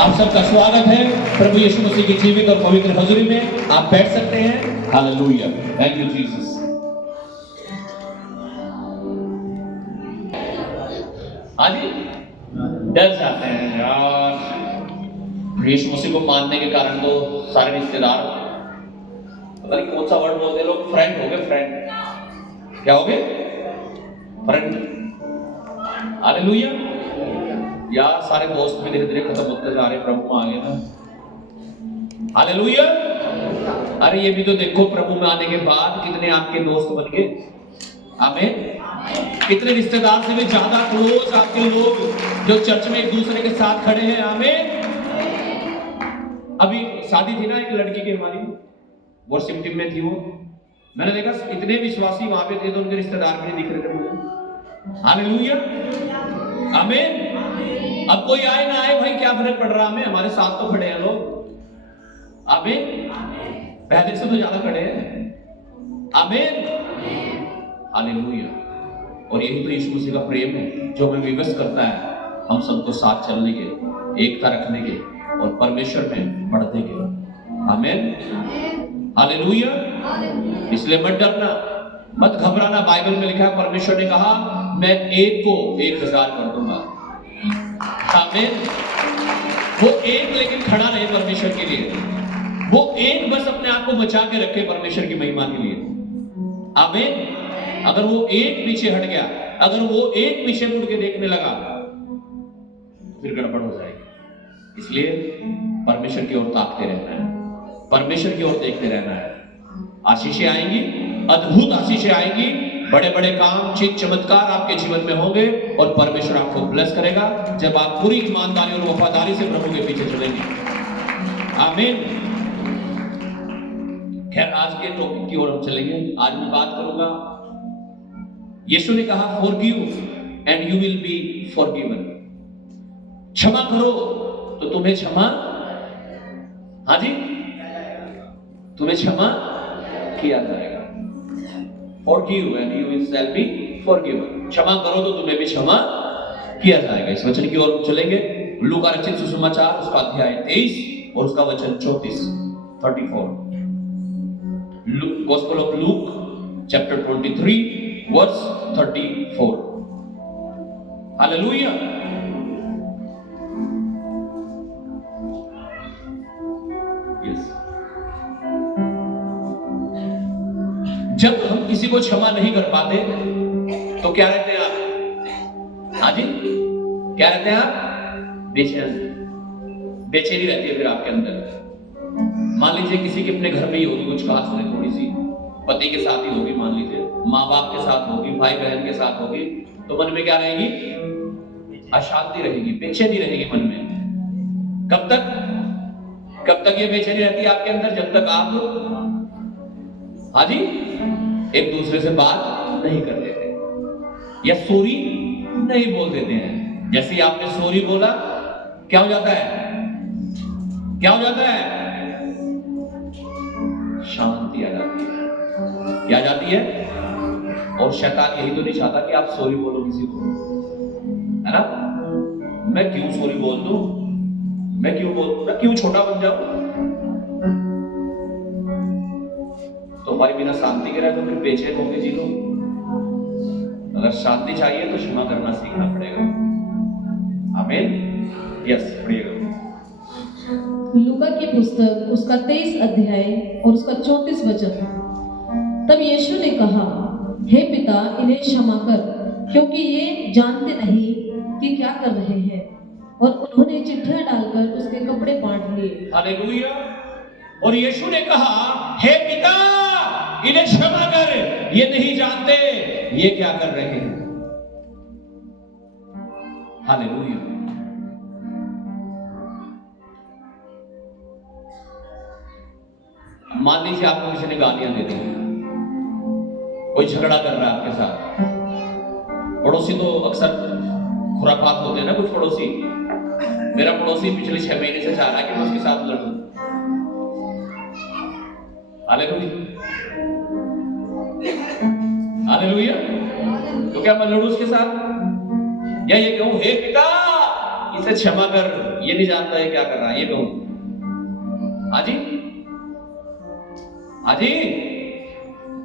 आप सबका स्वागत है प्रभु यीशु मसीह की जीवित और पवित्र हजूरी में। आप बैठ सकते हैं। Hallelujah, thank you Jesus. आज डर जाते हैं यार, यीशु मसीह को मानने के कारण तो सारे रिश्तेदार, पता नहीं कौन सा वर्ड बोलते लोग, फ्रेंड हो गए। फ्रेंड क्या हो गए? फ्रेंड। हालेलुया यार, सारे दोस्त भी धीरे धीरे खत्म होते जा रहे, प्रभु में आ गए ना। हालेलुया। अरे ये भी तो देखो, प्रभु में आने के बाद कितने आपके दोस्त बन गए। आमीन। कितने रिश्तेदार से भी ज्यादा क्लोज आपके लोग जो चर्च में एक दूसरे के साथ खड़े हैं। आमीन। अभी शादी थी ना एक लड़की की, हमारी वर्शिप टीम में थी वो, मैंने देखा इतने विश्वासी वहां पे थे तो उनके रिश्तेदार भी दिख रहे थे मुझे। हालेलुया, आमीन। अब कोई आए ना आए भाई, क्या फर्क पड़ रहा हमें, हमारे साथ तो खड़े हैं लोग। आमीन। पहले से तो ज्यादा खड़े हैं। आमीन। हालेलुया। और यही तो यीशु मसीह का प्रेम है जो हमें विवश करता है हम सबको साथ चलने के, एकता रखने के और परमेश्वर में बढ़ने के। आमीन। हालेलुया। इसलिए मत डरना, मत घबराना। बाइबल में लिखा है, परमेश्वर ने कहा मैं एक को 1000 कर दूंगा। आमीन। वो एक लेकिन खड़ा रहे परमेश्वर के लिए, वो एक बस अपने आप को बचा के रखे परमेश्वर की महिमा के लिए। आमीन। अगर वो एक पीछे हट गया, अगर वो एक पीछे मुड़ के देखने लगा, फिर गड़बड़ हो जाएगी। इसलिए परमेश्वर की ओर ताकते रहना है, परमेश्वर की ओर देखते रहना है। आशीषें आएंगी, अद्भुत आशीषें आएंगी, बड़े बड़े काम, चीज चमत्कार आपके जीवन में होंगे और परमेश्वर आपको ब्लेस करेगा जब आप पूरी ईमानदारी और वफादारी से प्रभु के पीछे चलेंगे। आमीन। खैर, आज के टॉपिक की ओर हम चलेंगे। आज मैं बात करूंगा, यीशु ने कहा forgive and you will be forgiven. क्षमा करो तो तुम्हें क्षमा, हाँ जी, तुम्हें क्षमा किया जाएगा। Forgive and you shall be forgiven। क्षमा करो तो तुम्हें भी क्षमा किया जाएगा। इस वचन की ओर चलेंगे। लूका रचित सुसमाचार उसका अध्याय 23 और उसका वचन 34। Gospel of Luke chapter 23 verse 34। Hallelujah. जब हम किसी को क्षमा नहीं कर पाते तो क्या रहते हैं आप? हाँ जी, क्या रहते हैं आप? बेचैनी रहती है फिर आपके अंदर। मान लीजिए किसी के अपने घर में ही होगी कुछ कहा सुने, थोड़ी सी पति के साथ ही होगी, मान लीजिए माँ बाप के साथ होगी, भाई बहन के साथ होगी, तो मन में क्या रहेगी? अशांति रहेगी, बेचैनी रहेगी मन में। कब तक ये बेचैनी रहती है आपके अंदर? जब तक आप, हाँ जी, एक दूसरे से बात नहीं कर लेते या सॉरी नहीं बोल देते हैं। जैसे ही आपने सॉरी बोला, क्या हो जाता है? क्या हो जाता है? शांति आ जाती है। क्या आ जाती है? और शैतान यही तो नहीं चाहता कि आप सॉरी बोलो किसी को, है ना? मैं क्यों सॉरी बोल दूं, मैं क्यों छोटा बन जाऊं? तो हमारी बिना शांति के रहे तो फिर बेचैन होंगे जी लोग। अगर शांति चाहिए तो क्षमा करना सीखना पड़ेगा। आमीन। यस, पढ़िएगा। लूका की पुस्तक उसका 23 अध्याय और उसका 34 वचन। तब यीशु ने कहा, हे पिता, इन्हें क्षमा कर, क्योंकि ये जानते नहीं कि क्या कर रहे हैं। और उन्होंने चिट्ठियां डालकर उसके कपड़े बांट लिए। हालेलुया। और यीशु ने कहा, हे पिता, इन्हें क्षमा कर, ये नहीं जानते ये क्या कर रहे हैं। हालेलुया। मान लीजिए आपको किसी ने गालियां दे दी, कोई झगड़ा कर रहा है आपके साथ। पड़ोसी तो अक्सर खुरापात होते हैं ना कुछ पड़ोसी। मेरा पड़ोसी पिछले 6 महीने से चाह रहा है कि मैं उसके साथ लड़ूं। हालेलुया। हालेलुया। तो क्या मैं लड़ूं उसके साथ, या ये कहूं, हे पिता, इसे क्षमा कर, ये नहीं जानता है क्या कर रहा है, ये कहूं हाजी हाजी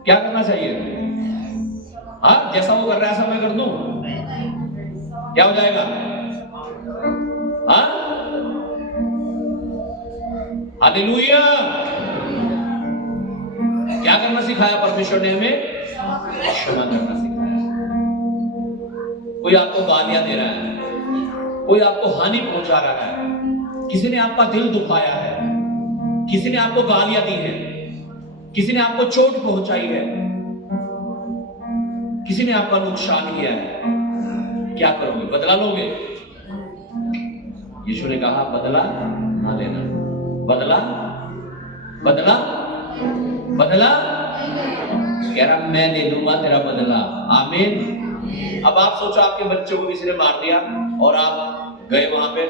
क्या करना चाहिए? हाँ, जैसा वो कर रहा है ऐसा मैं कर दूं, क्या हो जाएगा? हाँ, हालेलुया। क्या करना सिखाया परमेश्वर ने हमें? क्षमा करना सिखाया। कोई आपको गालियां दे रहा है, कोई आपको हानि पहुंचा रहा है, किसी ने आपका दिल दुखाया है, किसी ने आपको गालियां दी है, किसी ने आपको चोट पहुंचाई है, किसी ने आपका नुकसान किया है, क्या करोगे? बदला लोगे? यीशु ने कहा बदला ना लेना। बदला बदला बदला, कह रहा मैं ले लूंगा तेरा बदला। आमीन। अब आप सोचो आपके बच्चों को किसी ने मार दिया और आप गए वहां पे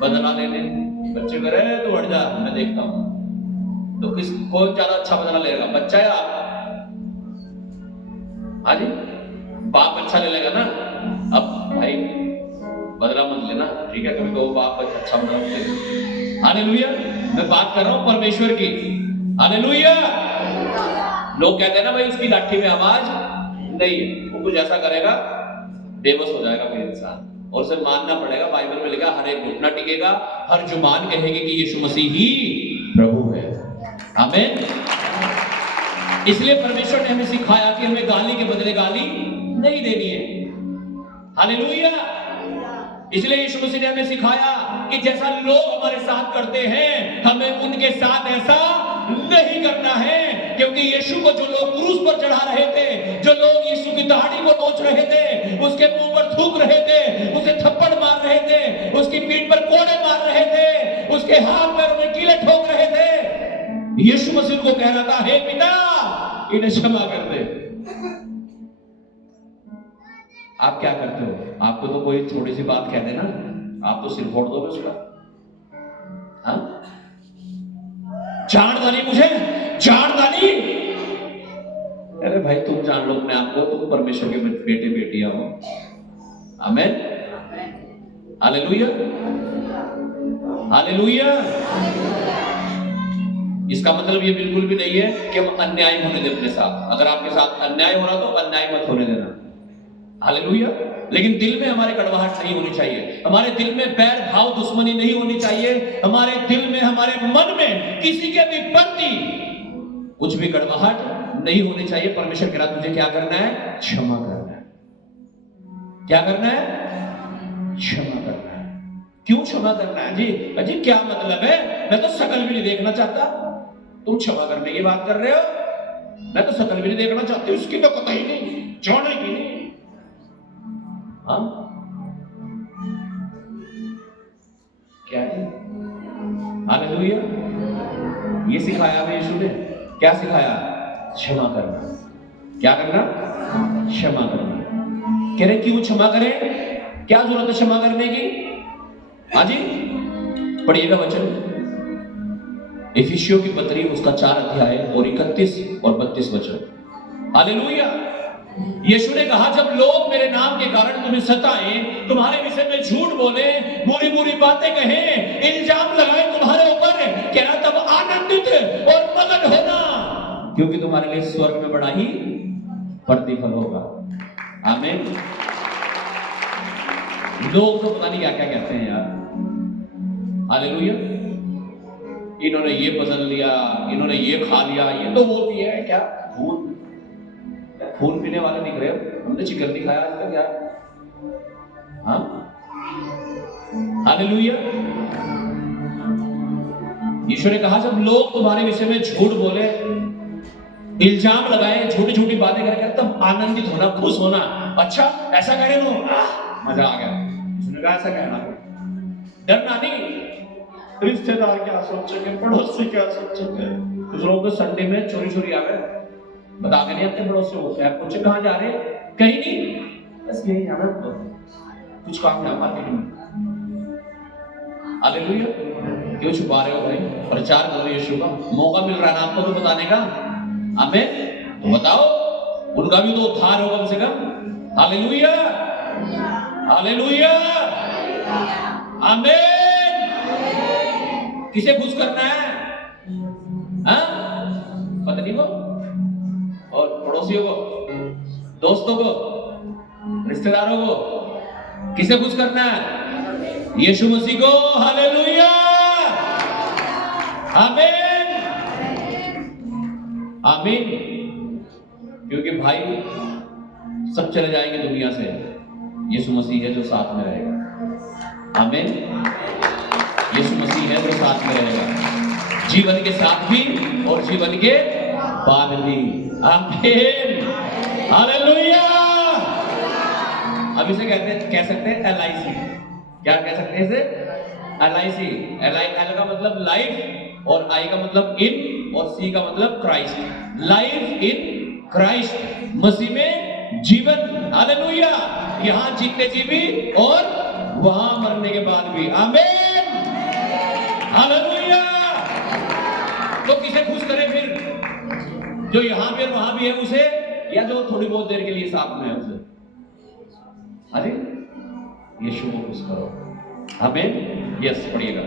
बदला लेने, बच्चे कह रहे तू हट जा मैं देखता हूं, तो किस कौन ज्यादा अच्छा बदला लेगा, बच्चा या आप? हाँ जी, बाप अच्छा ले लेगा ना। अब भाई बदला मत लेना, ठीक है? कभी कहो बाप अच्छा बदला मत लेना। हालेलुया। मैं बात कर रहा हूं परमेश्वर की। हालेलुया। लोग कहते हैं ना भाई उसकी लाठी में आवाज नहीं है, वो कुछ ऐसा करेगा बेबस हो जाएगा फिर इंसान, और उसे मानना पड़ेगा। बाइबल में लिखा हर एक घुटना टिकेगा, हर जुबान कहेगी कि यीशु मसीह ही प्रभु है। आमीन। इसलिए परमेश्वर ने हमें सिखाया कि हमें गाली के बदले गाली नहीं देनी है। हालेलुया। इसलिए यीशु मसीह ने हमें सिखाया कि जैसा लोग हमारे साथ करते हैं हमें उनके साथ ऐसा नहीं करना है, क्योंकि यीशु को जो लोग क्रूस पर चढ़ा रहे थे, जो लोग यीशु की दाढ़ी को नोच रहे थे, उसके मुंह पर थूक रहे थे, उसे थप्पड़ मार रहे थे, उसकी पीठ पर कोड़े मार रहे थे, उसके हाथ पैरों में कीले ठोक रहे थे, यीशु मसीह को कह रहा था हे पिता इन्हें क्षमा कर दे। आप क्या करते हो? आपको तो कोई थोड़ी सी बात कह देना, आप तो सिर फोड़ दोगे उसका। हाँ, जान डाली मुझे, जान डाली। अरे भाई तुम जान लो अपने आप को, तुम परमेश्वर के बेटे बेटियां हो। आमीन। Hallelujah hallelujah. इसका मतलब ये बिल्कुल भी नहीं है कि हम अन्याय होने दें अपने साथ। अगर आपके साथ अन्याय हो रहा तो अन्याय मत होने देना। हालेलुया। लेकिन दिल में हमारे कड़वाहट नहीं होनी चाहिए, हमारे दिल में बैर भाव दुश्मनी नहीं होनी चाहिए, हमारे दिल में हमारे मन में किसी के भी प्रति कुछ भी कड़वाहट नहीं होनी चाहिए। परमेश्वर कह रहा तुझे क्या करना है? क्षमा करना है। क्या करना है? क्षमा करना है। क्यों क्षमा करना है जी? अजी क्या मतलब है? मैं तो शकल भी नहीं देखना चाहता, तुम क्षमा करने की बात कर रहे हो? मैं तो शकल भी नहीं देखना चाहती, उसकी तो कतई नहीं, जोड़ने की नहीं। हाँ क्या है? हालेलुया। ये सिखाया हमें यीशु ने। क्या सिखाया? क्षमा करना। क्या करना? क्षमा करना। कह रहे क्यों क्षमा करें? क्या जरूरत है क्षमा करने की? हाँ जी, पढ़िएगा वचन इफिसियों की पत्री उसका 4 अध्याय और 31 और 32 वचन। हालेलुया। यीशु ने कहा जब लोग मेरे नाम के कारण तुम्हें सताएं, तुम्हारे विषय में झूठ बोले, बुरी बुरी बातें कहें, इल्जाम लगाए तुम्हारे ऊपर, क्या तब आनंदित और मगन होना, क्योंकि तुम्हारे लिए स्वर्ग में बड़ा ही प्रतिफल होगा। आमीन। लोग तो पता नहीं क्या क्या कहते हैं यार। हालेलुया। इन्होंने ये बदल लिया, इन्होंने ये खा लिया, ये तो वो भी है क्या? खून पीने वाले दिख रहे हो? हमने चिकन नहीं खाया आज तक यार। हाँ, हालेलुया। ईश्वर ने कहा जब लोग तुम्हारे विषय में झूठ बोले, इल्जाम लगाए, छोटी छोटी बातें करें, तब आनंदित होना, खुश होना। अच्छा ऐसा कह रहे हो, मजा आ गया। उसने कहा ऐसा कहना, डरना नहीं। रिश्तेदार क्या सोचेंगे, पड़ोसी क्या सोचेंगे। कुछ लोग तो संडे में चोरी चोरी आ गए, बता के नहीं अपने पड़ोसियों को, क्या पूछे कहाँ जा रहे? कहीं नहीं, बस यही आ रहा तो कुछ काम है मार्केट में। हालेलुया। क्यों छुपा रहे हो भाई? प्रचार करो यीशु का, मौका मिल रहा है ना आपको तो बताने का। आमीन। तो बताओ, उनका भी तो उद्धार हो कम से कम। हालेलुया हालेलुया आमीन। किसे खुश करना है? हाँ? पत्नी को और पड़ोसियों को, दोस्तों को, रिश्तेदारों को, किसे खुश करना है? यीशु मसीह को। हालेलुया, आमीन, आमीन। क्योंकि भाई सब चले जाएंगे दुनिया से, यीशु मसीह है जो साथ में रहेगा। आमीन। यीशु मसीह है जो साथ में रहेगा, जीवन के साथ भी और जीवन के बाद भी। आमीन, हालेलुया। अब इसे कह सकते हैं LIC। क्या कह सकते हैं इसे? LIC। L का मतलब लाइफ और I का मतलब इन और C का मतलब क्राइस्ट। लाइफ इन क्राइस्ट, मसीह में जीवन। हालेलुया। यहाँ जीते जी भी और वहां मरने के बाद भी। आमीन, हालेलुया। तो किसे खुश करें फिर? जो यहाँ भी और वहां भी है उसे, या जो थोड़ी बहुत देर के लिए साथ में है उसे? अरे यीशु को खुश करो। आमीन। यस, पढ़िएगा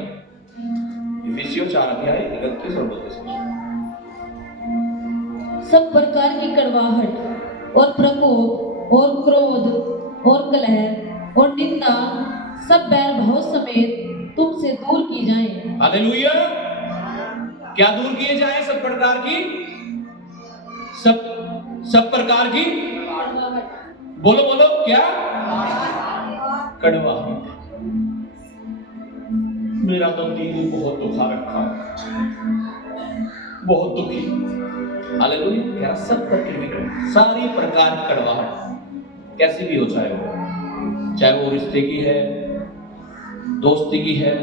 इफिसियों 4 अध्याय 31 और 32। सब प्रकार की कड़वाहट और प्रकोप और क्रोध और कलह और निंदा सब बैर भाव समेत तुमसे दूर की जाए। हालेलुया। क्या दूर किए जाए? सब प्रकार की, सब प्रकार की, बोलो बोलो, क्या? कड़वाहट। मेरा तो दिल बहुत दुखा रखा, बहुत दुखी। हालेलुया। क्या? सब सारी प्रकार की कड़वाहट, कैसी भी हो, चाहे वो रिश्ते की है, दोस्ती की है,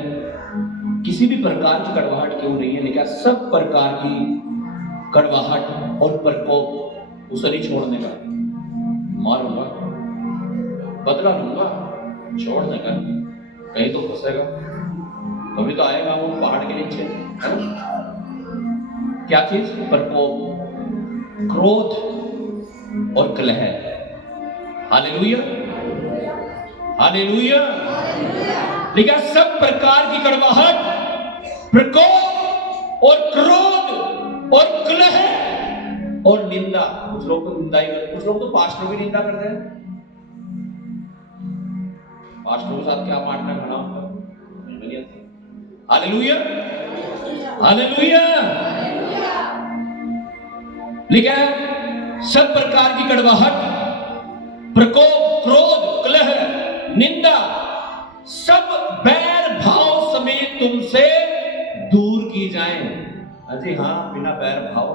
किसी भी प्रकार की कड़वाहट क्यों नहीं है, लेकिन सब प्रकार की कड़वाहट और प्रकोप उसे नहीं छोड़ने का। मारूंगा, बदला लूंगा, छोड़ने का, कहीं तो फंसेगा, कभी तो आएगा वो पहाड़ के नीचे, है ना? क्या चीज? प्रकोप, क्रोध और कलह। Hallelujah, hallelujah. लेकिन सब प्रकार की कड़वाहट, प्रकोप और क्रोध और कलह और निंदा। कुछ लोग तो निंदा ही करते, कुछ लोग तो पास्टरों की निंदा करते हैं। पास्टरों के साथ क्या मारना खड़ा होगा? Hallelujah, hallelujah. लेकिन सब प्रकार की कड़वाहट, प्रकोप, क्रोध, कलह, निंदा सब बैर भाव समेत तुमसे दूर की जाए। अजी हाँ, बिना बैर भाव,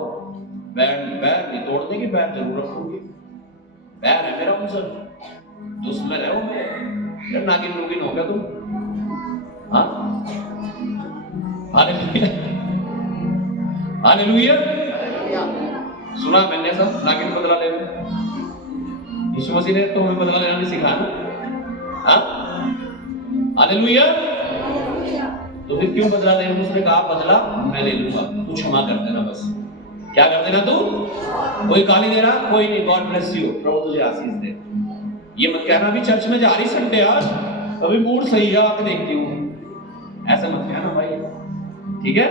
बैर नहीं तोड़ने की, बैर जरूर रखूंगी। बैर है मेरा उनसे, दुश्मन है वो मेरे। नागिन लोगिन हो गया तुम? हाँ, हालेलुया, हालेलुया। सुना मैंने सब, नागिन बदला ले। यीशु मसीह ने तो हमें बदला लेना नहीं सिखाया। हाँ, हालेलुया। तो फिर क्यों बदला ले? उसने कहा बदला मैं ले लूंगा, तू क्षमा कर देना बस। क्या कर देना तू? कोई गाली दे रहा, कोई नहीं, गॉड ब्लेस यू, प्रभु तुझे आशीष दे। ये मत कहना भी चर्च में जा रही संडे यार, अभी मूड सही है, आके देखती हूँ, ऐसा मत कहना भाई, ठीक है?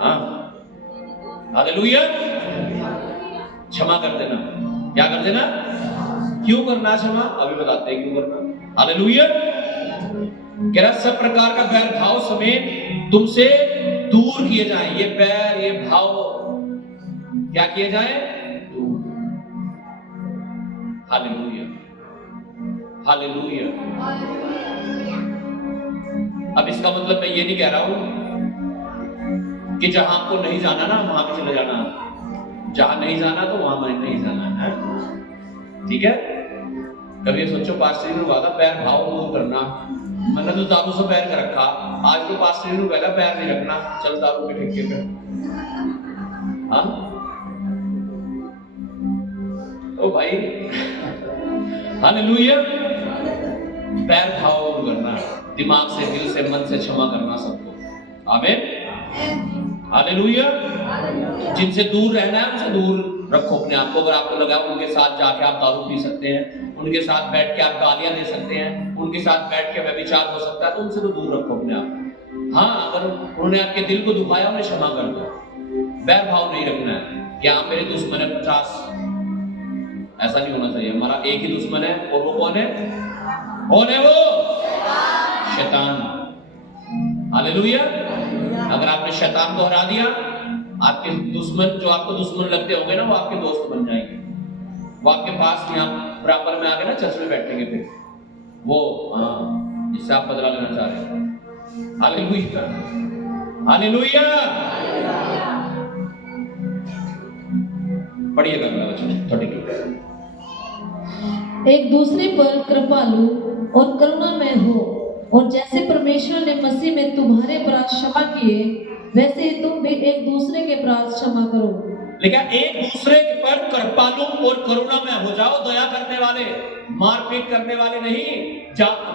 हाँ, हालेलुया। क्षमा कर देना। क्या कर देना? क्यों करना क्षमा? अभी बताते हैं क्यों करना। हालेलुया। कह रहा सब प्रकार का बैर भाव समेत तुमसे दूर किए जाएं। ये बैर, ये भाव क्या किए जाएं? Hallelujah, hallelujah. अब इसका मतलब मैं ये नहीं कह रहा हूं कि जहां आपको नहीं जाना ना वहां भी चले जाना, जहां नहीं जाना तो वहां नहीं जाना है, ठीक है? कभी ये सोचो पास्टर ने कहा पैर भाव दूर करना, मैंने तो दारू से पैर कर रखा, आज तो पास्टर ने कहा पैर नहीं रखना, चल दारू के ठेके पे। हाँ तो भाई हालेलुया, पैर भाव दूर करना, दिमाग से, दिल से, मन से क्षमा करना सबको। आमीन, हालेलुया। जिनसे दूर रहना है उनसे दूर रखो अपने आप को। अगर आपको लगा उनके साथ जाके आप दारू पी सकते हैं, उनके साथ बैठ के आप गालियां दे सकते हैं, उनके साथ बैठ के व्यभिचार हो सकता है, तो उनसे तो दूर रखो अपने आप। हाँ, अगर उन्होंने आपके दिल को दुखाया, उन्हें क्षमा कर दो। बैर भाव नहीं रखना है कि आप मेरे दुश्मन है 50, ऐसा नहीं होना चाहिए। हमारा एक ही दुश्मन है, और वो कौन है? कौन है वो? शैतान। हालेलुया। अगर आपने शैतान को हरा दिया, आपके दुश्मन जो आपको दुश्मन लगते होंगे ना, वो आपके दोस्त बन जाएंगे। वो आपके पास यहाँ बराबर में आके ना चर्च में बैठेंगे, फिर वो जिससे आप बदला लेना चाह रहे हैं। Hallelujah, hallelujah. पढ़िएगा मेरा वचन 32। एक दूसरे पर कृपालु और करुणामय हो, और जैसे परमेश्वर ने मसीह में तुम्हारे अपराध क्षमा किए, वैसे ही तुम भी एक दूसरे के अपराध क्षमा करो। लेकिन एक दूसरे पर कृपालु और करुणामय हो जाओ, दया करने वाले, मारपीट करने वाले नहीं,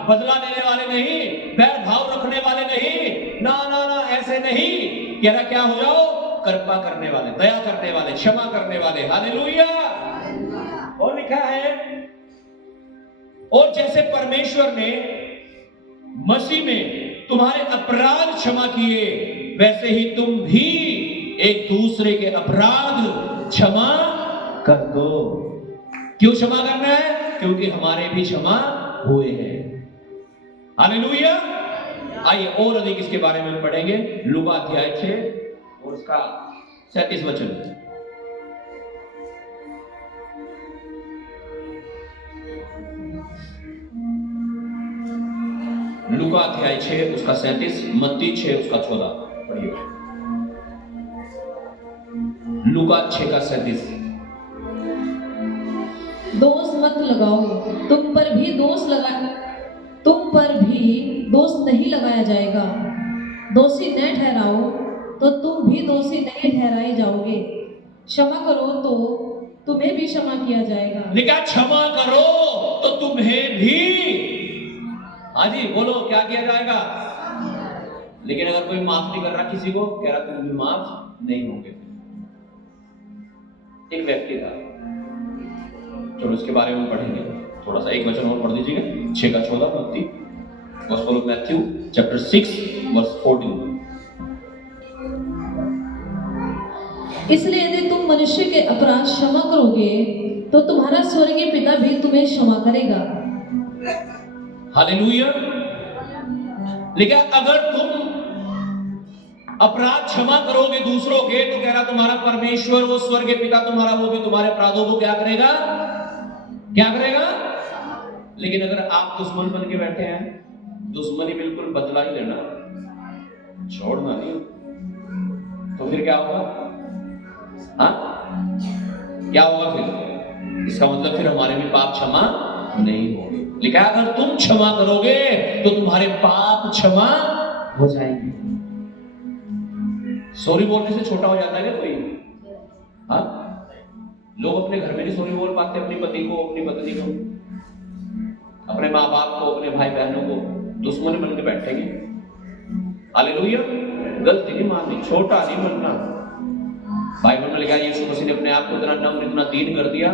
बदला लेने वाले नहीं, बैर भाव रखने वाले नहीं, ना ना ना, ऐसे नहीं। कह रहा क्या हो जाओ? कृपा करने वाले, दया करने वाले, क्षमा करने वाले। हालेलुया। और लिखा है, और जैसे परमेश्वर ने मसीह में तुम्हारे अपराध क्षमा किए, वैसे ही तुम भी एक दूसरे के अपराध क्षमा कर दो। क्यों क्षमा करना है? क्योंकि हमारे भी क्षमा हुए हैं। हालेलुया। आइए और अधिक इसके बारे में पढ़ेंगे। लूका अध्याय 6 और उसका 37 वचन। लूका अध्याय 6 उसका 37, मत्ती 6 उसका 14। पढ़िए लूका 6 का 37। दोष मत लगाओ, तुम पर भी दोष नहीं लगाया जाएगा। दोषी न ठहराओ तो तुम भी दोषी नहीं ठहराए जाओगे। क्षमा करो तो तुम्हें भी क्षमा किया जाएगा। लेकिन क्षमा करो तो तुम्हें भी, हाँ जी बोलो, क्या किया जाएगा? लेकिन अगर कोई माफ नहीं कर रहा किसी को, कह रहा तुम भी माफ नहीं होंगे। एक व्यक्ति था, चलो इसके बारे में पढ़ेंगे थोड़ा सा। एक वचन और पढ़ दीजिएगा, 6 का 14, मत्ती gospel of Matthew chapter 6 verse 14। इसलिए यदि तुम मनुष्य के अपराध क्षमा करोगे तो तुम्हारा स्वर्गीय पिता भी तुम्हें क्षमा करेगा। हालेलुया। लेकिन अगर तुम अपराध क्षमा करोगे दूसरों के, तो कह रहा तुम्हारा परमेश्वर, वो स्वर्गीय पिता तुम्हारा, वो भी तुम्हारे अपराधों को क्या करेगा? क्या करेगा? लेकिन अगर आप दुश्मन बन के बैठे हैं, दुश्मनी बिल्कुल बदला ही लेना, छोड़ना नहीं, तो फिर क्या होगा? हाँ, क्या होगा फिर? इसका मतलब फिर हमारे भी पाप क्षमा नहीं होंगे। लेकिन अगर तुम क्षमा करोगे तो तुम्हारे पाप क्षमा हो जाएंगे। सॉरी बोलने से छोटा हो जाता है क्या कोई? हाँ, लोग अपने घर में नहीं सॉरी बोल पाते, अपनी पति को, अपनी पत्नी को, अपने माँ बाप को, अपने भाई बहनों को दुश्मन बन के बैठेंगे। हालेलुया। गलती नहीं माननी, छोटा नहीं बनना। बाइबल में लिखा है यीशु मसीह ने अपने आप को इतना नम्र, इतना दीन कर दिया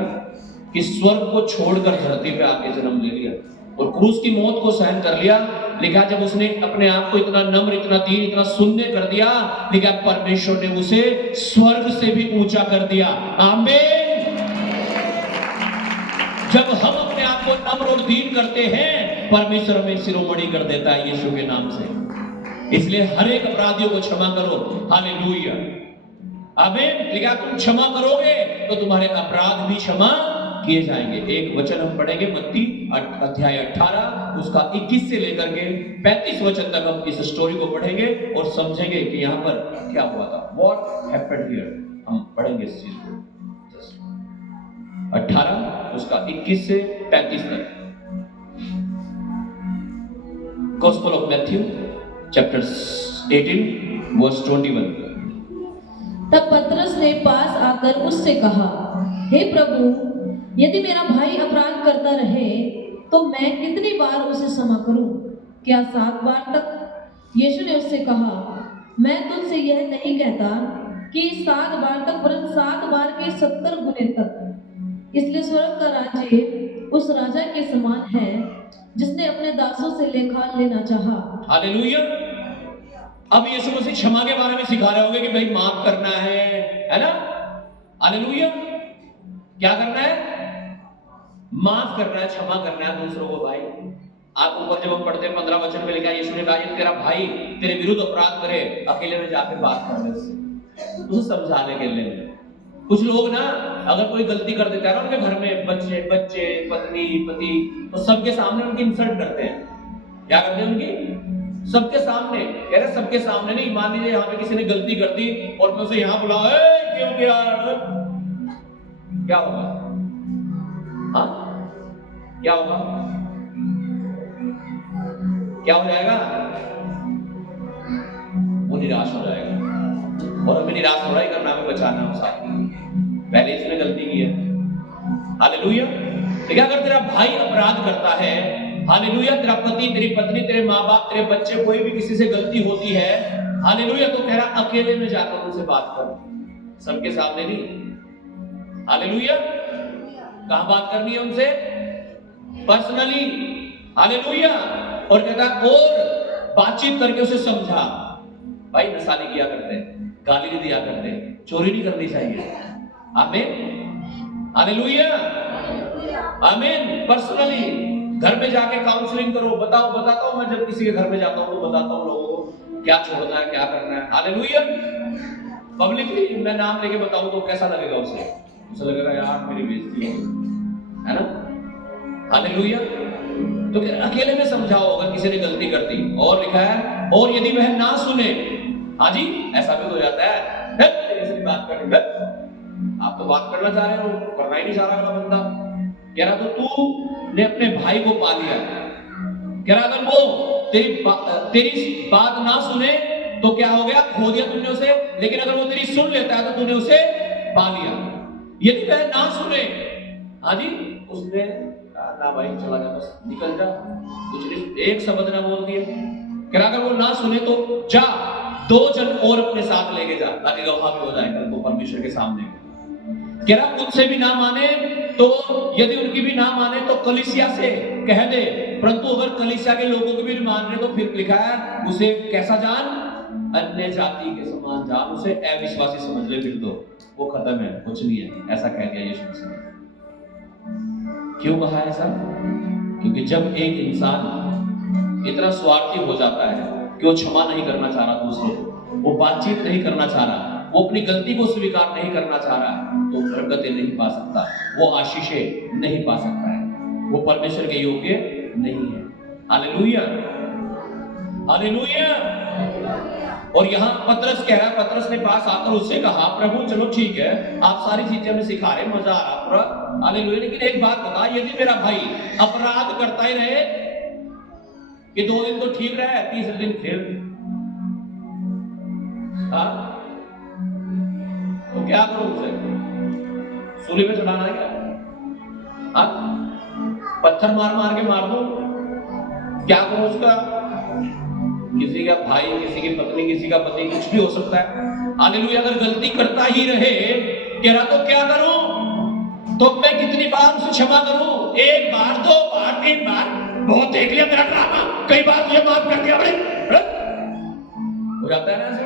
कि स्वर्ग को छोड़कर धरती पे आके जन्म ले लिया और क्रूस की मौत को सहन कर लिया। लिखा जब उसने अपने आप को इतना नम्र, इतना दीन, इतना शून्य कर दिया, लिखा परमेश्वर ने उसे स्वर्ग से भी ऊंचा कर दिया। आमीन। जब हम अपने आप को नम्र और दीन करते हैं, परमेश्वर हमें शिरोमणि कर देता है यीशु के नाम से। इसलिए हर एक अपराधियों को क्षमा करो। हालेलुया। आमीन। लिखा तुम क्षमा करोगे तो तुम्हारे अपराध भी क्षमा किए जाएंगे। एक वचन हम पढ़ेंगे, मत्ती अध्याय 18 उसका 21 से लेकर के 35 वचन तक हम इस स्टोरी को पढ़ेंगे और समझेंगे कि यहाँ पर क्या हुआ था। What happened here? हम पढ़ेंगे इस चीज को। 18 उसका 21 से 35 तक। Gospel of Matthew chapter 18 verse 21। तब पतरस ने पास आकर उससे कहा, हे प्रभु, यदि मेरा भाई अपराध करता रहे तो मैं कितनी बार उसे क्षमा करूं? क्या 7 बार तक? यीशु ने उससे कहा, मैं तुझसे यह नहीं कहता कि 7 बार तक, वरन 7 बार के 70 गुने तक। इसलिए स्वर्ग का राज्य उस राजा के समान है जिसने अपने दासों से लेखा लेना चाहा। हालेलुया। अब यीशु मसीह क्षमा के बारे में सिखा रहे होंगे कि भाई माफ करना है ना? हालेलुया। क्या करना है? माफ करना है, क्षमा करना है दूसरों को। भाई आप ऊपर जब हम पढ़ते हैं 15 वचन में लिखा है, यीशु ने कहा यदि तेरा भाई तेरे विरुद्ध अपराध करे, अकेले में जाकर बात कर ले उससे, उसे समझाने के लिए। कुछ लोग ना अगर कोई गलती कर देता है ना उनके घर में, बच्चे पत्नी पति, तो सबके सामने उनकी इंसल्ट करते हैं। क्या करते हैं उनकी? सबके सामने। कह रहे सबके सामने नहीं, मान लीजिए यहाँ पे किसी ने गलती कर दी और मैं उसे यहाँ बुला, क्यों किया? क्या होगा? हाँ क्या होगा? क्या हो जाएगा? वो निराश हो जाएगा। और हमें निराश थोड़ा ही करना, हमें बचाना है साथ में। पहले इसने गलती की है। हालेलुया। लेकिन अगर तेरा भाई अपराध करता है, हालेलुया, तेरा पति, तेरी पत्नी, तेरे माँ बाप, तेरे बच्चे, कोई भी किसी से गलती होती है, हालेलुया, तो कह रहा अकेले में जाकर उनसे बात कर, सबके सामने नहीं। हालेलुया। कहां बात करनी है उनसे? पर्सनली। हालेलुया। और कहता और बातचीत करके उसे समझा, भाई नशा नहीं किया करते, गाली नहीं दिया करते, चोरी नहीं करनी चाहिए। आमीन। हालेलुया। आमीन। पर्सनली घर में जाके काउंसलिंग करो। बताता हूं मैं जब किसी के घर में जाता हूं तो बताता हूं लोगों को क्या छोड़ना है, क्या करना है। हालेलुया। पब्लिकली मैं नाम लेके बताऊं तो कैसा लगेगा उसे लगेगा यार मेरी बेइज्जती है ना? हालेलुया। तो अकेले में समझाओ अगर किसी ने गलती कर दी। और लिखा है और यदि वह ना सुने, हाँ जी ऐसा भी हो जाता है, ऐसी बात करनी, आप तो बात करना चाह रहे हो, करना ही नहीं चाह रहा बंदा। कह रहा तो तू ने अपने भाई को पा लिया। कह रहा अगर वो तेरी बात ना सुने तो क्या हो गया? खो दिया तुमने उसे। लेकिन अगर वो तेरी सुन लेता है तो तूने उसे पा लिया। यदि वह ना सुने, हाँ जी, उसने ना भाई चला जा, बस निकल जा, कुछ नहीं, एक शब्द ना बोल दिया। कह रहा अगर वो ना सुने तो जा 2 जन और अपने साथ लेके जा, ताकि गवाह भी हो जाए कल को परमेश्वर के सामने। कह रहा उनसे भी ना माने तो, यदि उनकी भी ना माने तो कलीसिया से कह दे, परंतु अगर कलीसिया के लोगों की भी नहीं मान रहे तो फिर लिखा है उसे कैसा जान? अन्य जाति के समान जान, उसे अविश्वासी समझ ले, फिर तो वो खत्म है, कुछ नहीं है। ऐसा कह दिया यीशु मसीह ने। क्यों कहा ऐसा? क्योंकि जब एक इंसान इतना स्वार्थी हो जाता है कि वो क्षमा नहीं करना चाह रहा दूसरों को, वो बातचीत नहीं करना चाह रहा, वो अपनी गलती को स्वीकार नहीं करना चाह रहा, तो बरकतें नहीं पा सकता, वो आशीषें नहीं पा सकता है, वो परमेश्वर के योग्य नहीं है। हालेलुया। हालेलुया। और यहाँ पतरस कह रहा है, पतरस ने पास आकर उससे कहा प्रभु चलो ठीक है, आप सारी चीजें हमें सिखा रहे, मजा आ रहा पूरा, हालेलुया, लेकिन एक बात बता, यदि मेरा भाई अपराध करता ही रहे कि 2 दिन तो ठीक रहे, 3 दिन फिर तो क्या करूं उसे? सूली पे चढ़ाना है क्या? पत्थर मार मार के मार दो? क्या करूं उसका? किसी का भाई, किसी की पत्नी, किसी का पति, कुछ भी हो सकता है। हालेलुया। अगर गलती करता ही रहे, कह रहा तो क्या करूं? तो मैं कितनी बार उसे क्षमा करूं? 1 बार, 2 बार, 3 बार, बहुत देख लिया तेरा ड्रामा, कई बार तुझे माफ कर दिया, बड़े हो जाता है ना ऐसे।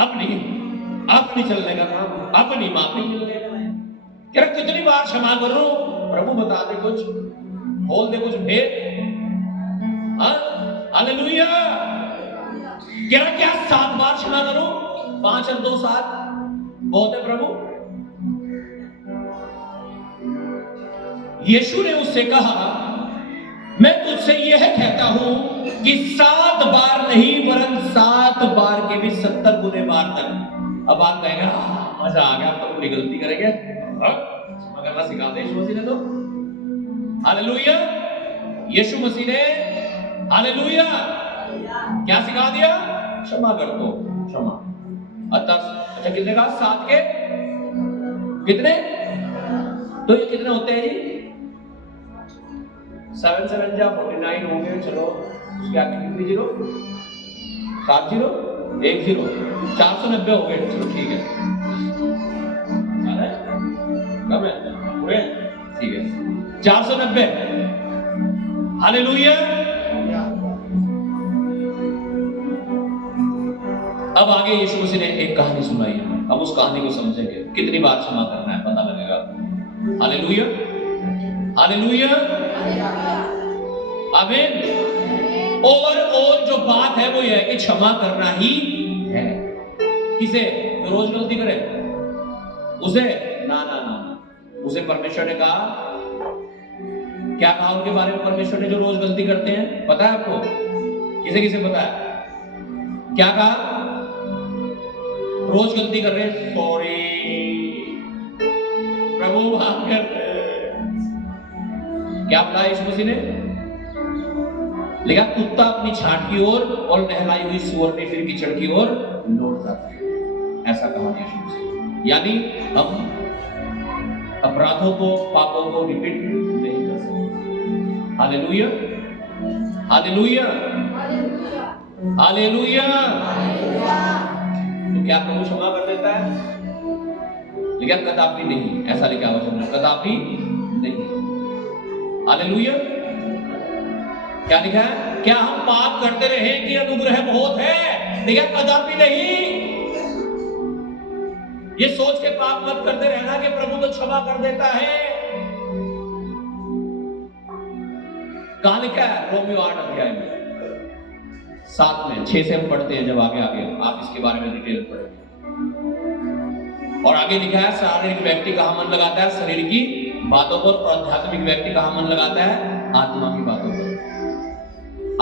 अब नहीं चलने का काम, अब नहीं माफी मिलने का। कह रहा कितनी बार क्षमा करूं? प्रभु बता दे, कुछ खोल दे, कुछ भेद। हालेलुया। कह रहा क्या 7 बार क्षमा करूं? 5 और 2 7 बहुत है प्रभु। यीशु ने उससे कहा मैं तुझसे यह कहता हूं कि 7 बार नहीं वरन 7 बार के भी 70 गुने बार तक। अब आप कहेंगे मजा आ गया, अब तो पूरी गलती करेंगे, मगर सिखाते यीशु मसीह ने तो। हालेलुया। यीशु मसीह ने हालेलुया क्या सिखा दिया? क्षमा कर दो, क्षमा। अच्छा कितने का? 7 के कितने? तो ये कितने होते हैं जी? 7 7 जा 49 हो गए। चलो उसके आगे कितनी जीरो? 7 जीरो 1 जीरो 490 हो गए। चलो ठीक है, कम है पूरे, ठीक है 490। हालेलुया। अब आगे यीशु मसीह ने एक कहानी सुनाई है, अब उस कहानी को समझेंगे। कितनी बार क्षमा करना है पता लगेगा। हालेलुया, हालेलुया, आमीन। ओवरऑल जो बात है वो यह है कि क्षमा करना ही है। किसे? जो रोज गलती करे उसे? ना ना ना, उसे परमेश्वर ने कहा, क्या कहा उनके बारे में परमेश्वर ने जो रोज गलती करते हैं? पता है आपको? किसे किसे पता है? क्या कहा? रोज गलती कर रहे हैं, सॉरी प्रभु माफ कर दे। क्या बताया यीशु मसीह ने? लिखा, कुत्ता अपनी छांट की ओर और नहलाई हुई सूअरनी फिर कीचड़ की ओर लौट जाता है। ऐसा कहा यीशु मसीह। यानी हम अपराधों को, पापों को रिपीट नहीं कर सकते। Hallelujah, hallelujah, hallelujah. तो क्या प्रभु क्षमा कर देता है? लिखा, कदापि नहीं। ऐसा लिखा वचन में, कदापि नहीं। हालेलुया। क्या लिखा है? क्या हम पाप करते रहे कि अनुग्रह बहुत है? लिखा, कदापि नहीं। ये सोच के पाप मत करते रहना कि प्रभु तो क्षमा कर देता है। कहां लिखा है? रोमियो 8 अध्याय में 7 में 6 से हम पढ़ते हैं। जब आगे आगे आप इसके बारे में डिटेल पढ़ेंगे। और आगे लिखा है, शारीरिक व्यक्ति कहां मन लगाता है? शरीर की बातों पर। और आध्यात्मिक व्यक्ति कहां मन लगाता है? आत्मा की बातों पर।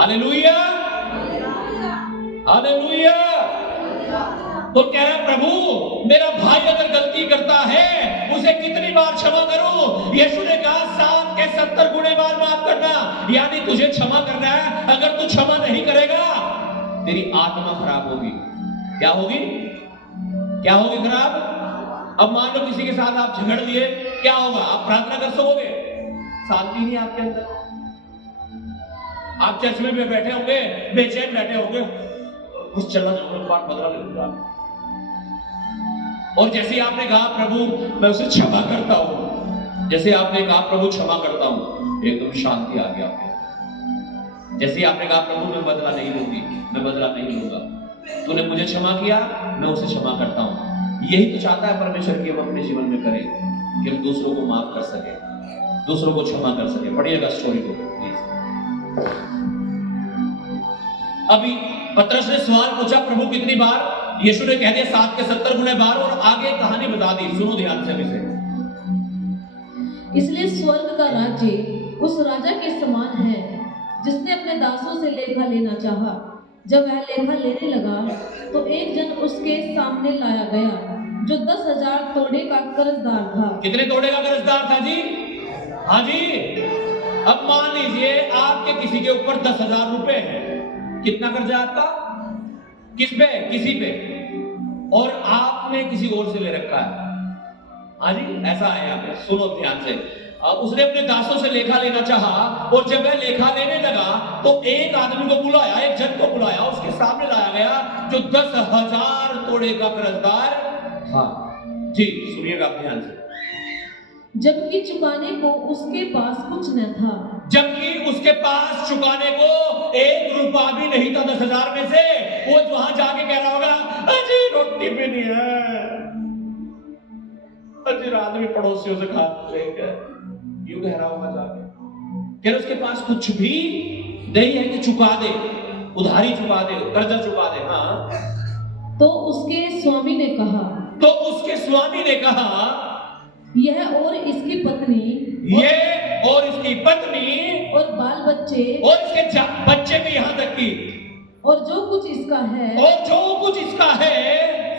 Hallelujah, hallelujah. तो कह रहा प्रभु, मेरा भाई अगर गलती करता है उसे कितनी बार क्षमा करूं? यीशु ने कहा 7 के 70 गुणे बार माफ करना। यानी तुझे क्षमा करना है। अगर तू क्षमा नहीं करेगा तेरी आत्मा खराब होगी। क्या होगी? क्या होगी खराब? अब मान लो किसी के साथ आप झगड़ लिए, क्या होगा? आप प्रार्थना कर सकोगे? शांति नहीं आपके अंदर। आप चर्च में बैठे होंगे, बेचैन बैठे होंगे, कुछ चलना बात बदला लेगा। और जैसे आपने कहा प्रभु मैं उसे क्षमा करता हूं, जैसे आपने कहा प्रभु क्षमा करता हूं, एकदम शांति आ गया आपके अंदर। जैसे आपने कहा प्रभु मैं बदला नहीं लूंगी, मैं बदला नहीं लूंगा, तूने मुझे क्षमा किया, मैं उसे क्षमा करता हूं। यही तो चाहता है परमेश्वर कि हम अपने जीवन में करें, कि हम दूसरों को माफ कर सके, दूसरों को क्षमा कर सके। पढ़िएगा स्टोरी को प्लीज। अभी पतरस ने सवाल पूछा प्रभु कितनी बार? यीशु ने कह दिया 7 के 70 गुणे बार। और आगे कहानी बता दी, सुनो ध्यान से इसे। इसलिए स्वर्ग का राज्य उस राजा के समान है जिसने अपने दासों से लेखा लेना चाहा। जब वह लेखा लेने लगा तो एक जन उसके सामने लाया गया जो 10,000 तोड़े का कर्जदार था। कितने तोड़े का कर्जदार था जी? हाँ जी। अब मान लीजिए आपके किसी के ऊपर 10,000 रुपए हैं। कितना कर्जा आपका? किस पे? किसी पे। और आपने किसी और से ले रखा है। हाँ जी, ऐसा है यहाँ पे, सुनो ध्यान से। उसने अपने दासों से लेखा लेना चाहा और जब वह लेखा लेने लगा तो एक आदमी को बुलाया, एक जन को बुलाया, उसके सामने लाया गया जो 10,000 तोड़े का कर्जदार था। जी सुनिएगा ध्यान से। जबकि चुकाने को उसके पास कुछ न था। जबकि उसके पास चुकाने को 1 रुपया भी नहीं था 10,000 में से। वो वहां जाके कह रहा होगा अजी रोटी भी नहीं है, अजी रात में पड़ोसियों से खा लेकर, यूं कह रहा होगा जाके। फिर उसके पास कुछ भी नहीं है कि चुका दे, उधारी चुका दे, कर्जा चुका दे। हाँ। तो उसके स्वामी ने कहा, तो उसके स्वामी ने कहा यह और इसकी पत्नी, ये और इसकी पत्नी और बाल बच्चे और इसके बच्चे भी यहां तक की, और जो कुछ इसका है, और जो कुछ इसका है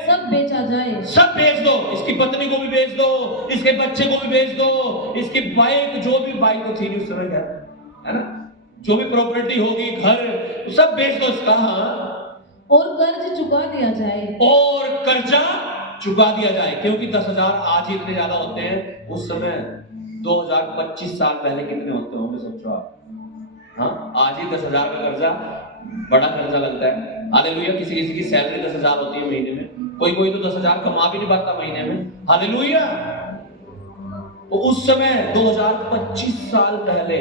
सब बेचा जाए। सब बेच दो। इसकी पत्नी को भी बेच दो, इसके बच्चे को भी बेच दो, इसकी बाइक, जो भी बाइक तो थी उस समय, है ना, जो भी प्रॉपर्टी होगी, घर, सब बेच दो इसका। हाँ। और कर्ज चुका दिया जाए। और कर्जा चुका दिया जाए। क्योंकि 10,000 आज ही इतने ज्यादा होते हैं, उस समय 2025 साल पहले कितने होते होंगे सोचो आप। हाँ, आज ही 10,000 का कर्जा बड़ा कर्जा लगता है। हालेलुया। किसी किसी की सैलरी 10,000 होती है महीने में, कोई कोई तो 10,000 कमा भी नहीं पाता महीने में। हालेलुया। तो उस समय 2025 साल पहले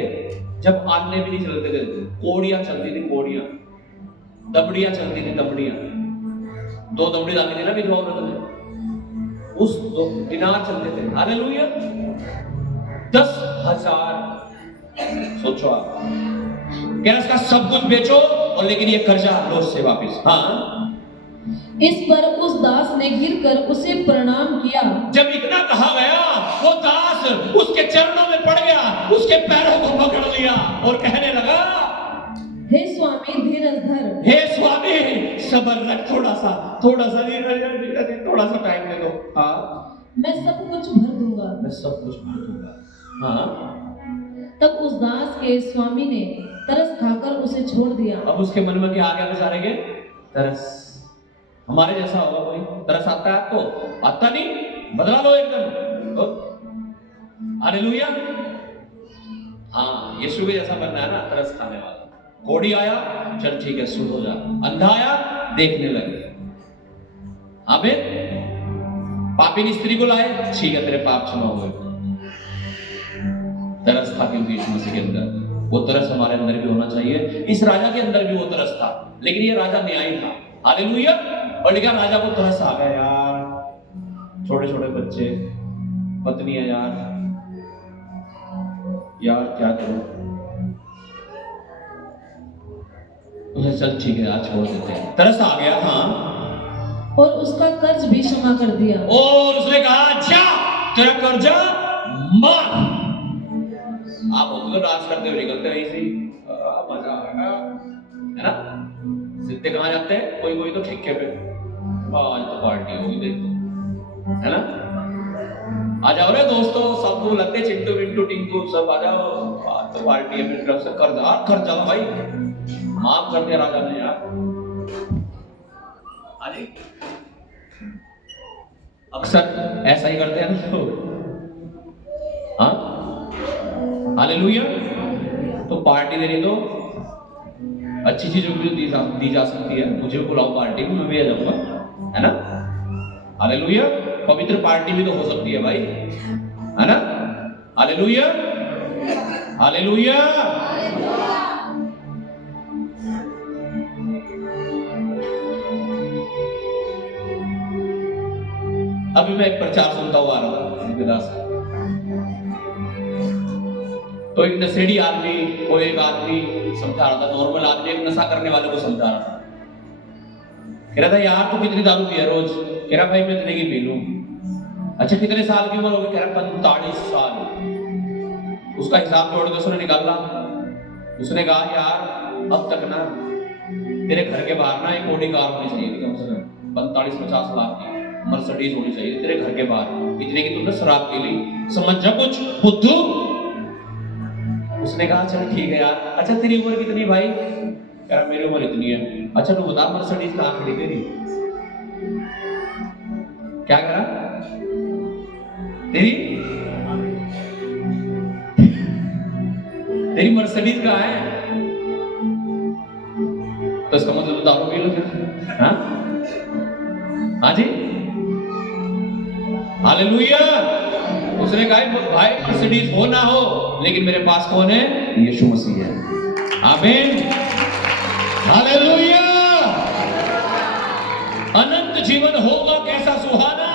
जब आने भी नहीं चलते थे, कोड़ियां चलती थी, कोड़ियां, दबड़ियां चलती थी, दबड़ियां। 2 दमड़ी डाली थी ना विधवा औरत ने, उस 2 दिनार चलते थे। हालेलुया। 10,000। सोचो आप, क्या इसका सब कुछ बेचो और लेकिन ये कर्जा लो उससे वापिस। हाँ, इस पर उस दास ने गिरकर उसे प्रणाम किया। जब इतना कहा गया, वो दास उसके चरणों में पड़ गया, उसके पैरों को पकड़ लिया और कहने लगा, हे स्वामी धीरज धर, हे स्वामी सबर रख, थोड़ा सा थोड़ा सा टाइम दे दो। हाँ, मैं सब कुछ भर दूंगा। मैं सब कुछ भर दूंगा। हाँ, तब उस दास के स्वामी ने तरस खाकर उसे छोड़ दिया। अब उसके मन में क्या आ गया बेचारे के? तरस। हमारे जैसा होगा कोई? तरस आता है आपको? आता नहीं? बदला लो एकदम। हालेलुया। हाँ, यीशु के जैसा बनना है ना, तरस खाने वाला। कोढ़ी आया, चल ठीक है सुन हो जा। अंधा आया, देखने लगे। आमीन। पापी स्त्री को लाए, ठीक है तेरे पाप क्षमा हुए। तरस था क्योंकि यीशु मसीह के अंदर वो तरस हमारे अंदर भी होना चाहिए। इस राजा के अंदर भी वो तरस था, लेकिन ये राजा न्यायी था। हालेलुया। और लेकिन राजा को तरस आ गया, यार छोटे छोटे बच्चे, पत्नी है यार क्या करूं। तो चल ठीक है आज छोड़ देते हैं। तरस आ गया। हाँ, और उसका कर्ज भी क्षमा कर दिया। और उसने कहा जा तेरा कर्जा मान। आप होते तो डांस करते हुए निकलते हैं ऐसे ही, मजा आएगा, है ना। सीधे कहाँ जाते हैं? कोई तो ठेके पे, आज तो पार्टी होगी देखो, है ना। आ जाओ रे दोस्तों, सबको लगते चिंटू विंटू टिंकू सब आ जाओ, आज तो पार्टी है मेरी तरफ से। कर्जा भाई माफ कर दिया राजा ने यार। अरे अक्सर ऐसा ही करते हैं ना लोग। हाँ, हालेलुया। तो पार्टी देनी तो अच्छी चीजों की दी जा सकती है। मुझे बुलाओ पार्टी में, मैं भी आ जाऊंगा, है ना। हालेलुया। पवित्र पार्टी भी तो हो सकती है भाई, है ना। Hallelujah, hallelujah. अभी मैं एक प्रचार सुनता हुआ आ रहा था, तो एक नशेड़ी आदमी को एक आदमी समझा रहा था, नॉर्मल आदमी एक नशा करने वाले को समझा रहा था। कह रहा था यार तू कितनी दारू पिए रोज? कह रहा भाई मैं इतने की पी लूं। अच्छा कितने साल की उम्र हो गई? कह रहा 45 साल। उसका हिसाब जोड़ के उसने निकाला। उसने कहा यार अब तक ना तेरे घर के बाहर ना एक ऑडी कार होनी चाहिए, कम से कम 45-50 लाख की मर्सिडीज होनी चाहिए तेरे घर के बाहर, इतने की तुमने शराब पी ली, समझ जा कुछ बुद्धू। उसने कहा चल ठीक है यार। अच्छा तेरी उम्र कितनी भाई? कह रहा मेरी उम्र इतनी है। अच्छा तू बता मर्सिडीज कहाँ खड़ी तेरी? क्या करा तेरी मर्सिडीज कहाँ है? तो इसका मतलब दारू पी लो फिर। हाँ हाँ जी, हालेलुया। उसने कहा भाई मर्सिडीज हो ना हो लेकिन मेरे पास कौन है? यीशु मसीह है। आमीन, हालेलुया। अनंत जीवन होगा कैसा सुहाना